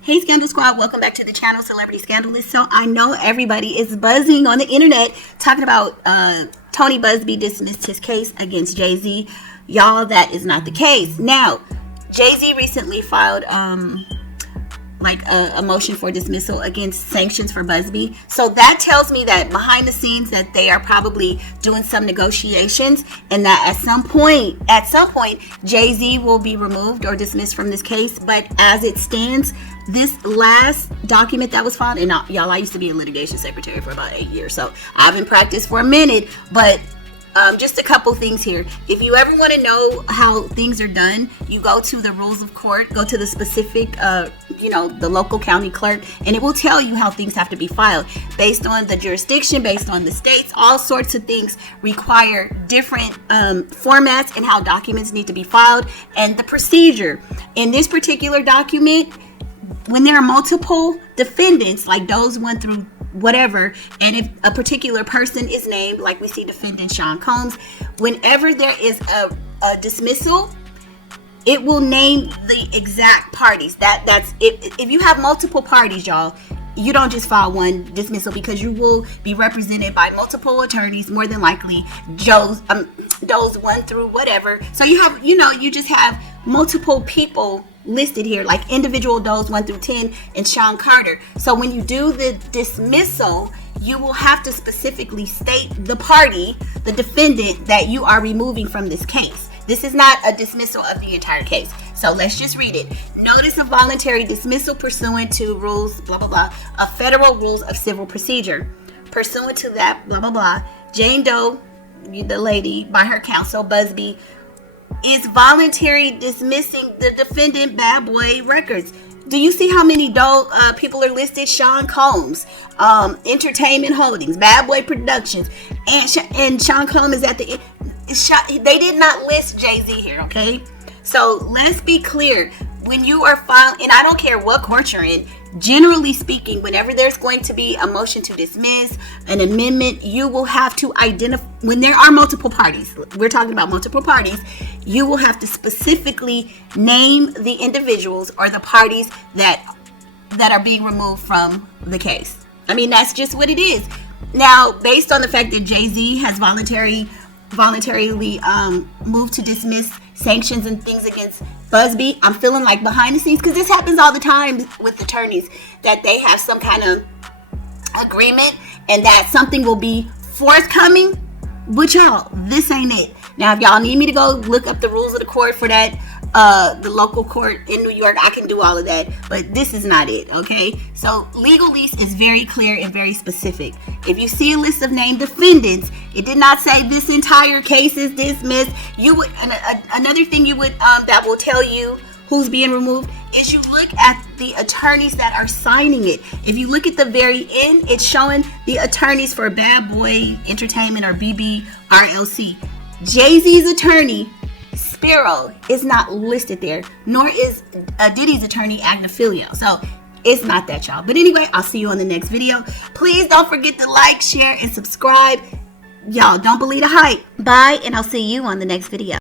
Hey Scandal Squad, welcome back to the channel, Celebrity Scandalist. So I know everybody is buzzing on the internet talking about Tony Buzzbee dismissed his case against JayZ. Y'all, that is not the case. Now, JayZ recently filed a motion for dismissal against sanctions for Buzzbee. So that tells me that behind the scenes that they are probably doing some negotiations, and that at some point, JayZ will be removed or dismissed from this case. But as it stands, this last document that was filed, and y'all, I used to be a litigation secretary for about 8 years, so I've been practiced for a minute, but just a couple things here. If you ever want to know how things are done, you go to the rules of court, go to the specific, the local county clerk, and it will tell you how things have to be filed based on the jurisdiction, based on the states. All sorts of things require different formats and how documents need to be filed and the procedure. In this particular document, when there are multiple defendants, like those 1 through whatever, and if a particular person is named, like we see defendant Sean Combs, whenever there is a dismissal, it will name the exact parties. That's if you have multiple parties, y'all, you don't just file one dismissal, because you will be represented by multiple attorneys, more than likely those 1 through whatever. So you have, you just have multiple people listed here, like individual does 1 through 10 and Sean Carter. So when you do the dismissal, you will have to specifically state the party, the defendant, that you are removing from this case. This is not a dismissal of the entire case. So let's just read it. Notice of voluntary dismissal pursuant to rules, blah, blah, blah, of federal rules of civil procedure. Pursuant to that, blah, blah, blah, Jane Doe, the lady, by her counsel, Buzzbee, is voluntary dismissing the Defendant Bad Boy Records. Do you see how many people are listed? Sean Combs, Entertainment Holdings, Bad Boy Productions, and Sean Combs is at the end. They did not list JayZ here, okay? So let's be clear. When you are filing, and I don't care what court you're in, generally speaking, whenever there's going to be a motion to dismiss, an amendment, you will have to identify, when there are multiple parties, we're talking about multiple parties, you will have to specifically name the individuals or the parties that are being removed from the case. I mean, that's just what it is. Now, based on the fact that JayZ has voluntarily moved to dismiss sanctions and things against Buzzbee, I'm feeling like behind the scenes, because this happens all the time with attorneys, that they have some kind of agreement and that something will be forthcoming. But y'all, this ain't it. Now, if y'all need me to go look up the rules of the court for that, the local court in New York, I can do all of that, but this is not it, okay? So legalese is very clear and very specific. If you see a list of named defendants, it did not say this entire case is dismissed. You would, another thing you would that will tell you who's being removed is you look at the attorneys that are signing it. If you look at the very end, it's showing the attorneys for Bad Boy Entertainment, or BBRLC. JayZ's attorney Spiro is not listed there, nor is Diddy's attorney Agnafilio. So it's not that, y'all. But anyway, I'll see you on the next video. Please don't forget to like, share, and subscribe. Y'all, don't believe the hype. Bye, and I'll see you on the next video.